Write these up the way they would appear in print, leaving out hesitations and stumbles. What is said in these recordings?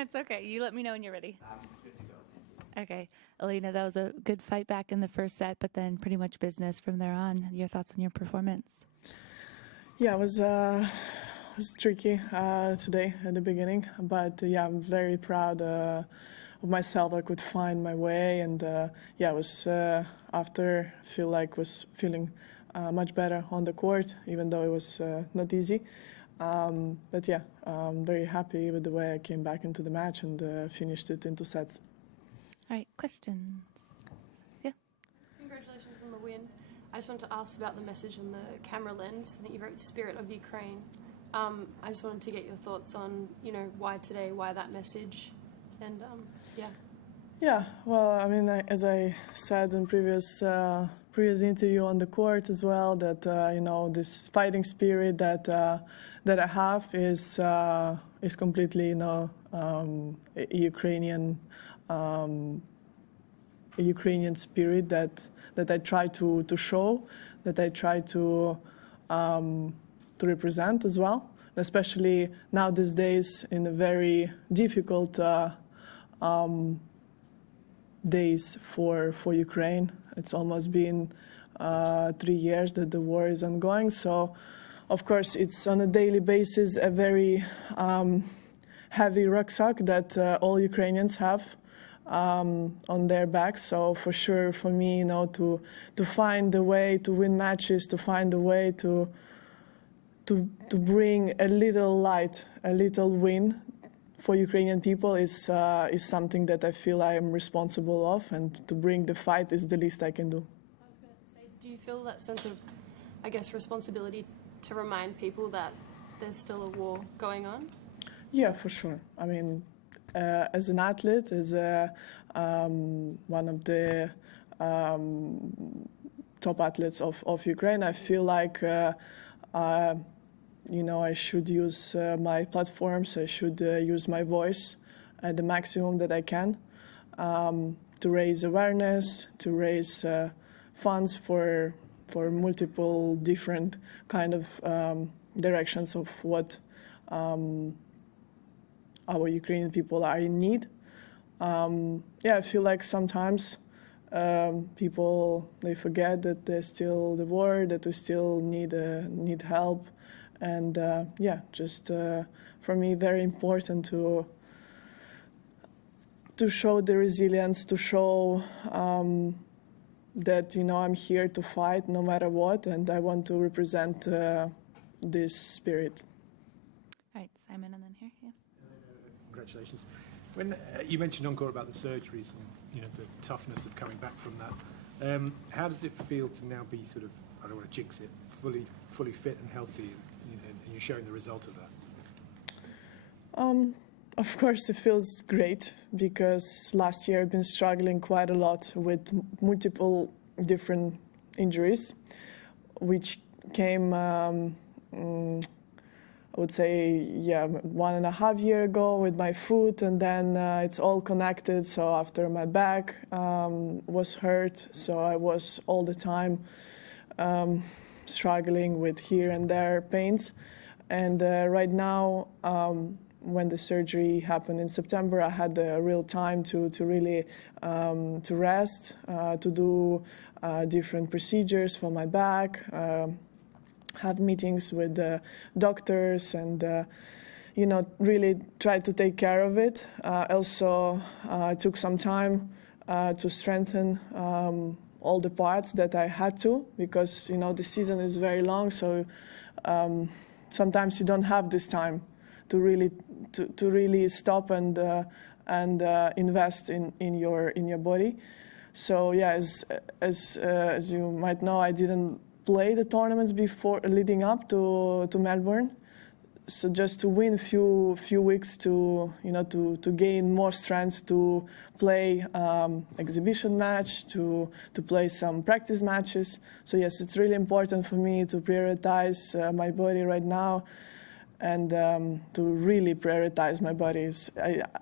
It's okay. You let me know when you're ready. Good to go. Thank you. Okay. Elina, that was a good fight back in the first set, but then pretty much business from there on. Your thoughts on your performance? Yeah, it was tricky today at the beginning, but yeah, I'm very proud of myself. I could find my way, and yeah, I was after was feeling much better on the court, even though it was not easy. But yeah, I'm very happy with the way I came back into the match and finished it in 2 sets. All right, questions? Yeah. Congratulations on the win. I just wanted to ask about the message on the camera lens. I think you wrote "Spirit of Ukraine." I just wanted to get your thoughts on, why today, why that message, and yeah. Yeah, well, I mean, as I said in previous interview on the court as well, that this fighting spirit that I have is completely a Ukrainian spirit that I try to show, that I try to represent as well, especially now these days in a very difficult days for Ukraine. It's almost been 3 years that the war is ongoing, so of course it's on a daily basis a very heavy rucksack that all Ukrainians have on their backs. So for sure, for me, to find a way to win matches, to find a way to bring a little light, a little win for Ukrainian people is something that I feel I am responsible of, and to bring the fight is the least I can do. I was going to say, do you feel that sense of, responsibility to remind people that there's still a war going on? Yeah, for sure. I mean, as an athlete, as one of the top athletes of Ukraine, I feel like I should use my platforms. I should use my voice at the maximum that I can to raise awareness, to raise funds for multiple different kind of directions of what our Ukrainian people are in need. Yeah, I feel like sometimes people, they forget that there's still the war, that we still need help. And yeah, just for me, very important to show the resilience, to show that I'm here to fight no matter what, and I want to represent this spirit. All right, Simon, and then here. Yeah. Congratulations. When you mentioned on court about the surgeries and the toughness of coming back from that, how does it feel to now be sort of, I don't want to jinx it, fully fit and healthy, and you're showing the result of that? Of course, it feels great because last year I've been struggling quite a lot with multiple different injuries, which came, I would say, 1.5 years ago with my foot, and then it's all connected. So after my back was hurt, so I was all the time struggling with here and there pains. And right now, when the surgery happened in September, I had the real time to really to rest, to do different procedures for my back, have meetings with doctors, and really try to take care of it. Also, I took some time to strengthen all the parts that I had to, because the season is very long, so sometimes you don't have this time to really stop and invest in your body. So yeah, as you might know, I didn't play the tournaments before leading up to Melbourne. So just to win few weeks to gain more strength to play exhibition match, to play some practice matches. So yes, it's really important for me to prioritize my body right now, and to really prioritize my body.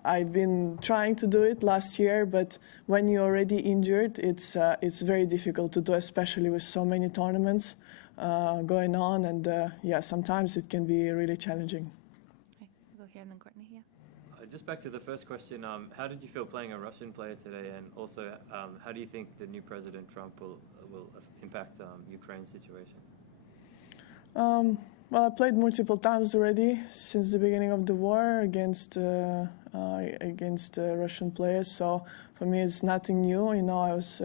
I've been trying to do it last year, but when you're already injured, it's very difficult to do, especially with so many tournaments going on, and yeah, sometimes it can be really challenging. Right, we'll go here and then Courtney. Yeah. Just back to the first question, how did you feel playing a Russian player today, and also how do you think the new President Trump will impact Ukraine's situation? Well, I played multiple times already since the beginning of the war against Russian players. So for me, it's nothing new. You know, I was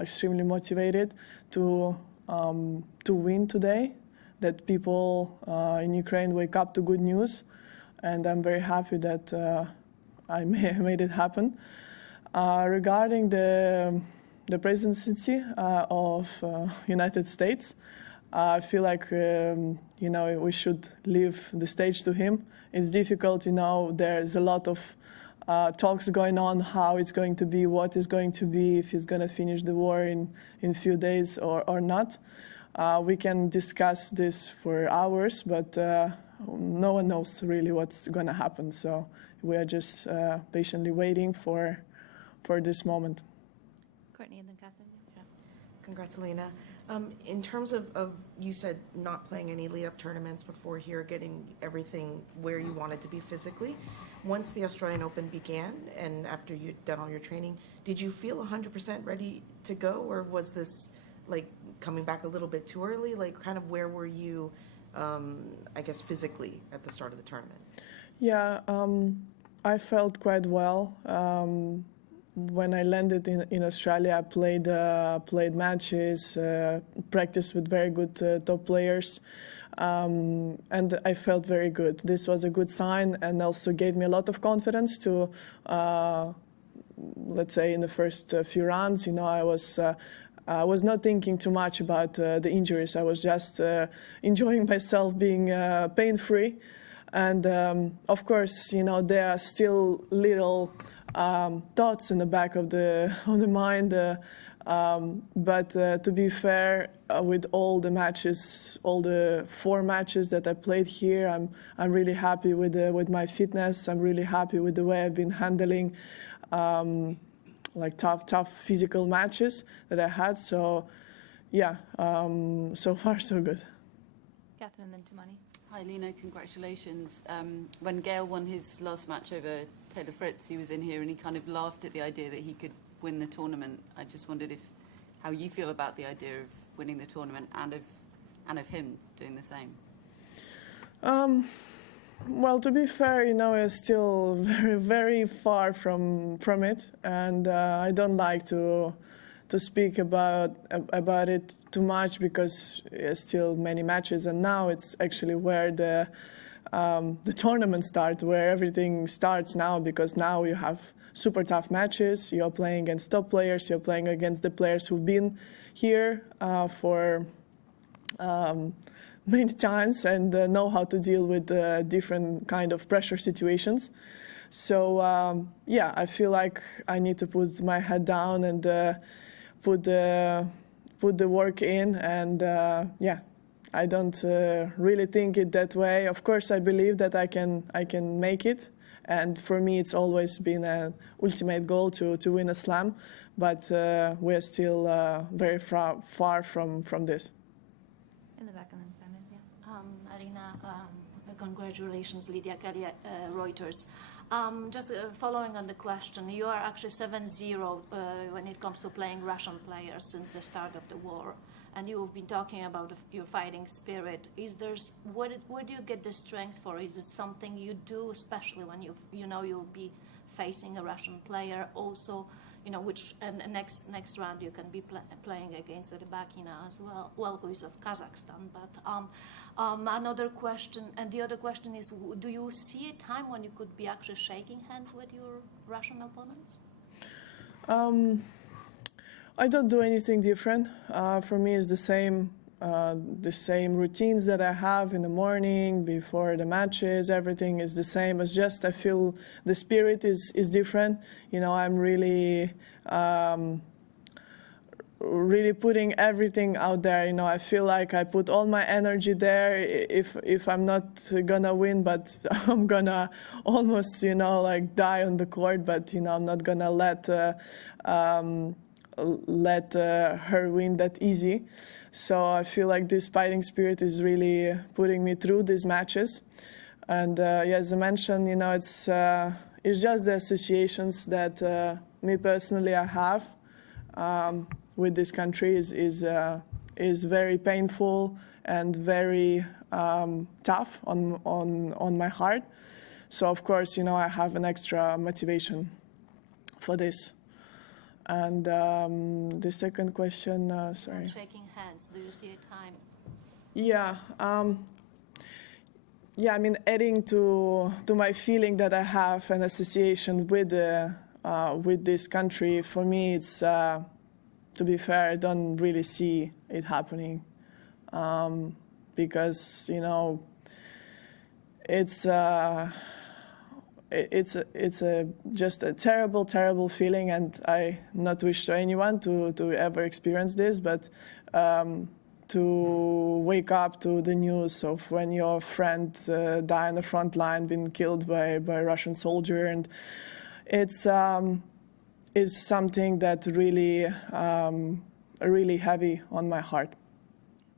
extremely motivated to win today. That people in Ukraine wake up to good news, and I'm very happy that I made it happen. Regarding the presidency of United States, I feel like we should leave the stage to him. It's difficult, there's a lot of talks going on, how it's going to be, what is going to be, if he's going to finish the war in a few days or not. We can discuss this for hours, but no one knows really what's going to happen. So we are just patiently waiting for this moment. Courtney and then Catherine. Yeah. Congrats, Elina. In terms of you said not playing any lead-up tournaments before here, getting everything where you wanted to be physically. Once the Australian Open began and after you'd done all your training, did you feel 100% ready to go, or was this like coming back a little bit too early? Like, kind of where were you, I guess, physically at the start of the tournament? Yeah, I felt quite well. When I landed in Australia, I played matches, practiced with very good top players, and I felt very good. This was a good sign, and also gave me a lot of confidence to, let's say, in the first few rounds, I was not thinking too much about the injuries. I was just enjoying myself, being pain-free. And of course, there are still little thoughts in the back of the mind. But to be fair, with all the matches, all the 4 matches that I played here, I'm really happy with my fitness. I'm really happy with the way I've been handling like tough physical matches that I had. So yeah, so far so good. Catherine and then Tumani. Hi, Elina, congratulations. When Gael won his last match over Taylor Fritz, he was in here and he kind of laughed at the idea that he could win the tournament. I just wondered how you feel about the idea of winning the tournament and of him doing the same. Well, to be fair, we're still very, very far from it, and I don't like to speak about it too much because there's still many matches, and now it's actually where the tournament starts, where everything starts now, because now you have super tough matches. You're playing against top players. You're playing against the players who've been here for many times and know how to deal with different kind of pressure situations. So yeah, I feel like I need to put my head down and put the work in, and yeah, I don't really think it that way. Of course, I believe that I can make it, and for me, it's always been an ultimate goal to win a slam, but we're still very far from this. In the back and then Simon. Yeah. Aryna, congratulations, Lydia Kelly, Reuters. Just following on the question, you are actually 7-0 when it comes to playing Russian players since the start of the war, and you've been talking about your fighting spirit. Where do you get the strength for? Is it something you do, especially when you'll be facing a Russian player? Also, which and next round you can be playing against Rybakina as well, who is of Kazakhstan. But another question, and the other question is, do you see a time when you could be actually shaking hands with your Russian opponents? I don't do anything different. For me, it's the same routines that I have in the morning, before the matches. Everything is the same. It's just I feel the spirit is different. I'm really really putting everything out there. I feel like I put all my energy there. If I'm not gonna win, but I'm gonna almost like die on the court. But I'm not gonna let her win that easy. So I feel like this fighting spirit is really putting me through these matches. And yeah, as I mentioned, it's just the associations that me personally I have with this country is very painful and very tough on my heart. So of course, I have an extra motivation for this. And the second question, sorry. Shaking hands, do you see a time? Yeah. Yeah, I mean, adding to my feeling that I have an association with this country, for me, it's, to be fair, I don't really see it happening. Because, it's just a terrible, terrible feeling, and I not wish to anyone to ever experience this, but to wake up to the news of when your friend died on the front line, been killed by a Russian soldier, and it's something that really heavy on my heart.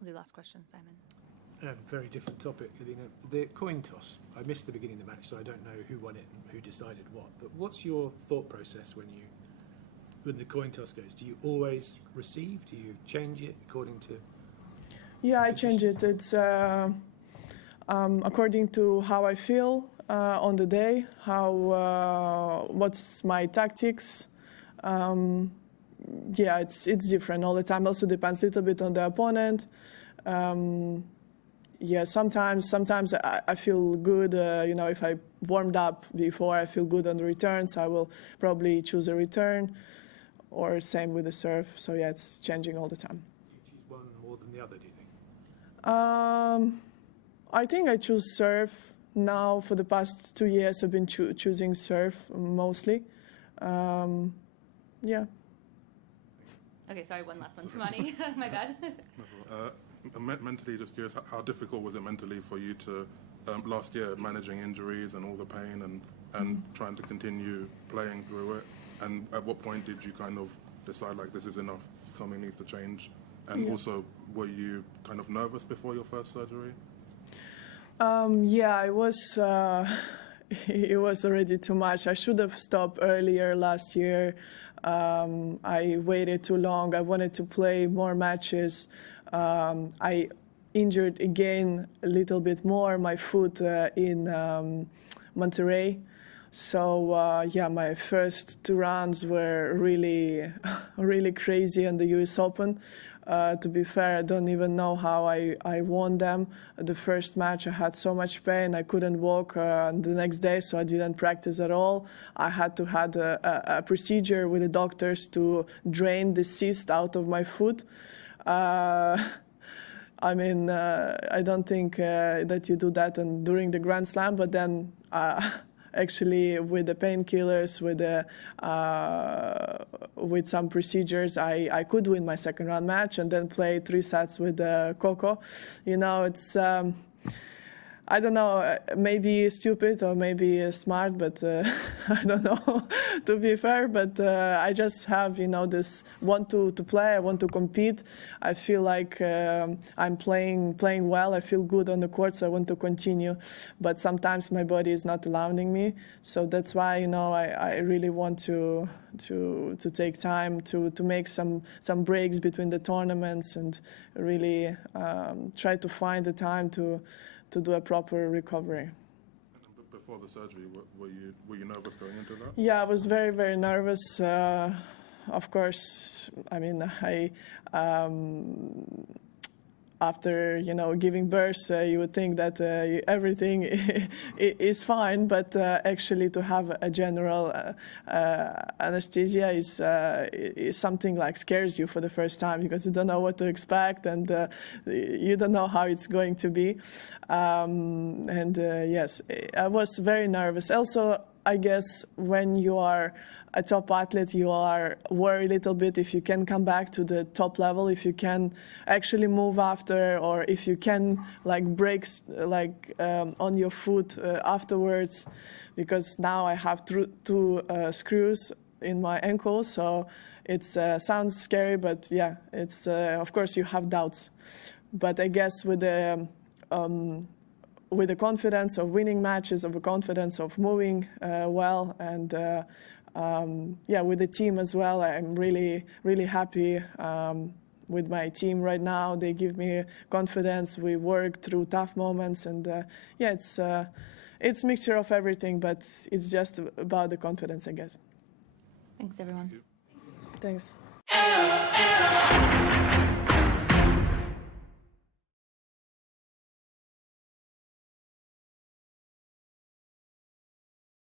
We'll do last question, Simon. Very different topic, Elina. The coin toss. I missed the beginning of the match, so I don't know who won it and who decided what. But what's your thought process when the coin toss goes? Do you always receive? Do you change it according to? Yeah, I change it. It's according to how I feel on the day, what's my tactics. Yeah, it's different all the time. Also depends a little bit on the opponent. Yeah, sometimes I feel good. If I warmed up before, I feel good on the returns. I will probably choose a return, or same with the serve. So yeah, it's changing all the time. Do you choose one more than the other, do you think? I think I choose serve now. For the past 2 years, I've been choosing serve mostly. Yeah. Okay, sorry, one last one. Tumani, my bad. Mentally, just curious, how difficult was it mentally for you to, last year, managing injuries and all the pain and trying to continue playing through it? And at what point did you kind of decide, like, this is enough, something needs to change? And also, were you kind of nervous before your first surgery? Yeah, I was. It was already too much. I should have stopped earlier last year. I waited too long. I wanted to play more matches. I injured again a little bit more my foot in Monterrey. So yeah, my first 2 rounds were really, really crazy in the US Open. To be fair, I don't even know how I won them. The first match, I had so much pain, I couldn't walk the next day, so I didn't practice at all. I had to have a procedure with the doctors to drain the cyst out of my foot. I mean, I don't think that you do that during the Grand Slam, but then actually with the painkillers, with some procedures, I could win my second round match and then play 3 sets with Coco. It's I don't know, maybe stupid or maybe smart, but I don't know, to be fair. But I just have, this want to play, I want to compete. I feel like I'm playing well. I feel good on the court, so I want to continue. But sometimes my body is not allowing me. So that's why, I really want to take time to make some breaks between the tournaments and really try to find the time to do a proper recovery. Before the surgery, were you nervous going into that? Yeah, I was very, very nervous. Of course, I mean, after giving birth, you would think that everything is fine, but actually to have a general anesthesia is something like scares you for the first time, because you don't know what to expect and you don't know how it's going to be. Yes, I was very nervous. Also, I guess when you are a top athlete, you are worried a little bit if you can come back to the top level, if you can actually move after, or if you can break on your foot afterwards, because now I have two screws in my ankle, so it sounds scary, but yeah, it's of course you have doubts. But I guess with the with the confidence of winning matches, of the confidence of moving well, and with the team as well. I'm really, really happy with my team right now. They give me confidence. We work through tough moments, and it's a mixture of everything, but it's just about the confidence, I guess. Thanks, everyone. Thanks.